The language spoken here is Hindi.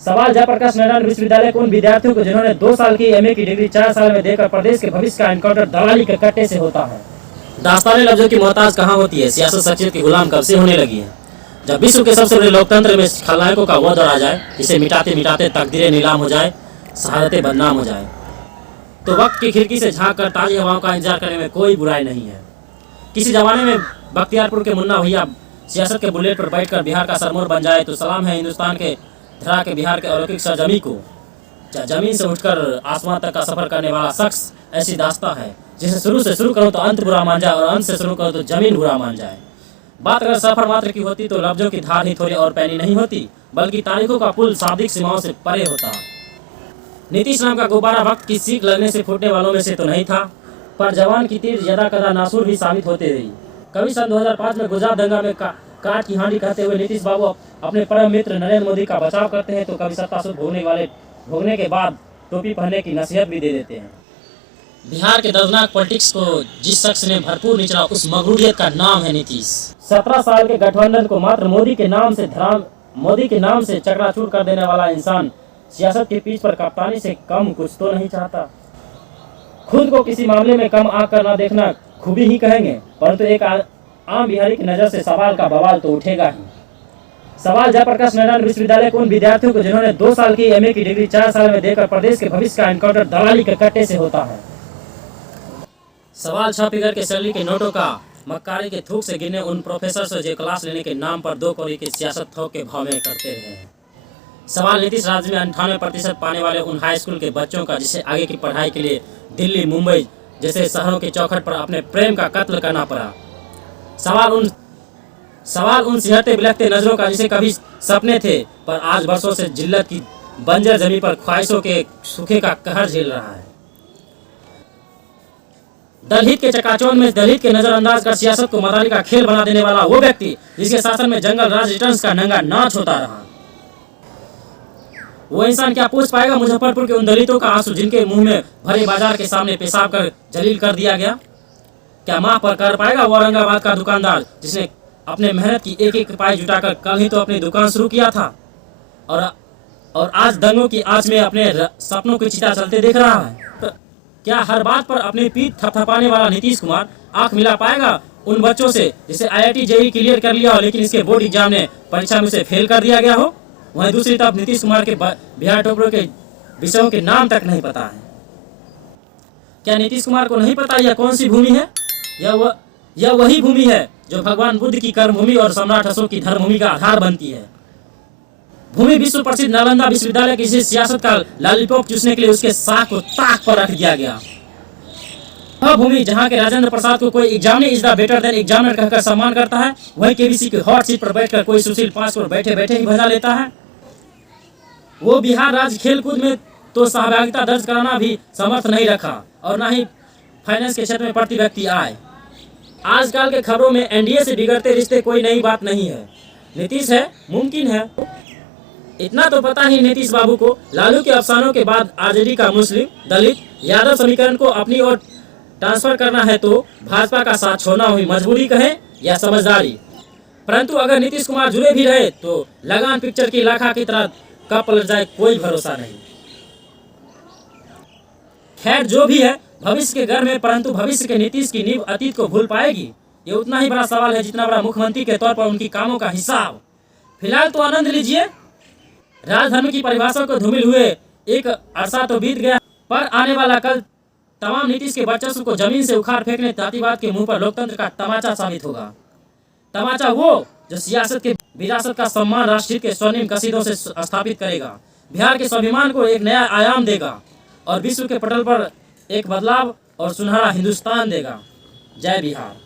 सवाल जयप्रकाश नारायण विश्वविद्यालय के उन विद्यार्थियों को जिन्होंने 2 साल की एमए की डिग्री 4 साल में देकर प्रदेश के भविष्य का एनकाउंटर दलाली के कट्टे से होता है। दास्ताने लफ्जों की मोहताज कहाँ होती है, सियासत शख्सियत की गुलाम कब से होने लगी है। जब विश्व के सबसे बड़े लोकतंत्र में खलनायकों का वध आ जाए, इसे मिटाते मिटाते तकदीरें नीलाम हो जाए, शहादतें बदनाम हो जाए, तो वक्त की खिड़की से झांक कर ताज़ी हवाओं का इंतजार करने में कोई बुराई नहीं है। किसी जमाने में बख्तियारपुर के मुन्ना भैया सियासत के बुलेट पर बैठकर बिहार का सरमोर बन जाए तो सलाम है हिंदुस्तान के धरा के बिहार के अलौकिक सरजमी को। जमीन से उठकर आसमान तक का सफर करने वाला शख्स ऐसी दास्तां है जिसे शुरू से शुरू करो तो अंत बुरा मान जाए और अंत से शुरू करो तो जमीन बुरा मान जाए। बात अगर सफर मात्र की होती तो लफ्जों की धार ही थोड़ी और पैनी नहीं होती, बल्कि तारीखों का पुल शाब्दिक सीमाओं से परे होता। नीतीश नाम का गुब्बारा वक्त की सीख लगने से फूटने वालों में से तो नहीं था, पर जवान की तीर यदा कदा नासूर भी साबित होते रही। कभी सन 2005 में गुजरात दंगा में काट की हांडी कहते हुए नीतीश बाबू अपने परम मित्र नरेंद्र मोदी का बचाव करते हैं, तो कभी सत्तासूद भोगने के बाद टोपी पहनने की नसीहत भी दे देते हैं। बिहार के दर्दनाक पॉलिटिक्स को जिस शख्स ने भरपूर निचला उस मगरूरियत का नाम है नीतीश। 17 साल के गठबंधन को मात्र मोदी के नाम से चकनाचूर कर देने वाला इंसान सियासत के पीछ पर कप्तानी से कम कुछ तो नहीं चाहता। खुद को किसी मामले में कम आकर न देखना खूबी ही कहेंगे, परंतु एक आम बिहारी की नजर से सवाल का बवाल तो उठेगा ही। सवाल जयप्रकाश नारायण विश्वविद्यालय के उन विद्यार्थियों को जिन्होंने 2 साल की एमए की डिग्री 4 साल में देकर प्रदेश के भविष्य का एनकाउंटर दलाली के कट्टे से होता है। सवाल 6 फिगर के सैलरी के नोटों का मक्कारी के थूक से गिरने उन प्रोफेसर से जो क्लास लेने के नाम पर 2 कौड़ी की सियासत थोक के भाव में करते रहे हैं। सवाल नीतीश राज्य में 98% पाने वाले उन हाई स्कूल के बच्चों का जिसे आगे की पढ़ाई के लिए दिल्ली मुंबई जैसे शहरों के चौखट पर अपने प्रेम का कत्ल करना पड़ा। सवाल उन सिहरते बिलखते नजरों का जिसे कभी सपने थे पर आज वर्षों से जिल्लत की बंजर जमीन पर ख्वाहिशों के सूखे का कहर झेल रहा है। दलहित के चकाचौंध में दलहित के नजरअंदाज कर सियासत को मदारी का खेल बना देने वाला वो व्यक्ति जिसके शासन में जंगल राज रिटर्न्स का नंगा नाच होता रहा, वो इंसान क्या पूछ पाएगा मुजफ्फरपुर के उन दलितों का आंसू जिनके मुंह में भरे बाजार के सामने पेशाब कर जलील कर दिया गया? क्या मां पर कर पाएगा वो औरंगाबाद का दुकानदार जिसने अपने मेहनत की एक एक पाई जुटाकर कल ही तो अपनी दुकान शुरू किया था और आज दंगों की आंच में अपने सपनों की चिता चलते देख रहा है? क्या हर बात पर अपनी पीठ थपथपाने वाला नीतीश कुमार आंख मिला पाएगा उन बच्चों से जिसे IIT JEE क्लियर कर लिया हो लेकिन इसके बोर्ड एग्जाम ने परीक्षा में उसे फेल कर दिया गया हो? वहीं दूसरी तरफ नीतीश कुमार के बिहार टोपरों के विषयों के नाम तक नहीं पता है। क्या नीतीश कुमार को नहीं पता यह कौन सी भूमि है? यह वही भूमि है जो भगवान बुद्ध की कर्मभूमि और सम्राट अशोक की धर्मभूमि का आधार बनती है। भूमि विश्व प्रसिद्ध नालंदा विश्वविद्यालय की सियासत का लॉलीपॉप चूसने के लिए उसके साख को ताक पर रख दिया गया। वह भूमि जहां के राजेंद्र प्रसाद को कोई examiner is the better than examiner कहकर सम्मान करता है, वहीं केबीसी की हॉट सीट पर बैठकर कोई सुशील 5 करोड़ बैठे बैठे ही भजा लेता है। वो बिहार राज्य खेलकूद में तो सहभागिता दर्ज कराना भी समर्थ नहीं रखा और न ही फाइनेंस के क्षेत्र में प्रति व्यक्ति आय। आजकल के खबरों में एनडीए से बिगड़ते रिश्ते कोई नई बात नहीं है। नीतीश है, मुमकिन है। इतना तो पता ही नीतीश बाबू को लालू के अफसानों के बाद आरजेडी का मुस्लिम दलित यादव समीकरण को अपनी ओर ट्रांसफर करना है तो भाजपा का साथ छोड़ना हुई मजबूरी कहे या समझदारी। परंतु अगर नीतीश कुमार जुड़े भी रहे तो लगान पिक्चर की लाखा की तरह कब पलट जाए कोई भरोसा नहीं। खैर जो भी है भविष्य के घर में, परंतु भविष्य के नीतीश की नींव अतीत को भूल पाएगी ये उतना ही बड़ा सवाल है जितना बड़ा मुख्यमंत्री के तौर पर उनकी कामों का हिसाब। फिलहाल तो आनंद लीजिए, राजधर्म की परिभाषा को धूमिल हुए एक अरसा तो बीत गया, पर आने वाला कल तमाम नीतीश के वर्चस्व को जमीन से उखाड़ फेंकने जातिवाद के मुंह पर लोकतंत्र का तमाचा साबित होगा। तमाचा वो जो सियासत के विरासत का सम्मान राष्ट्रहित के स्वर्णिम कसीदों से स्थापित करेगा, बिहार के स्वाभिमान को एक नया आयाम देगा और विश्व के पटल पर एक बदलाव और सुनहरा हिंदुस्तान देगा। जय बिहार।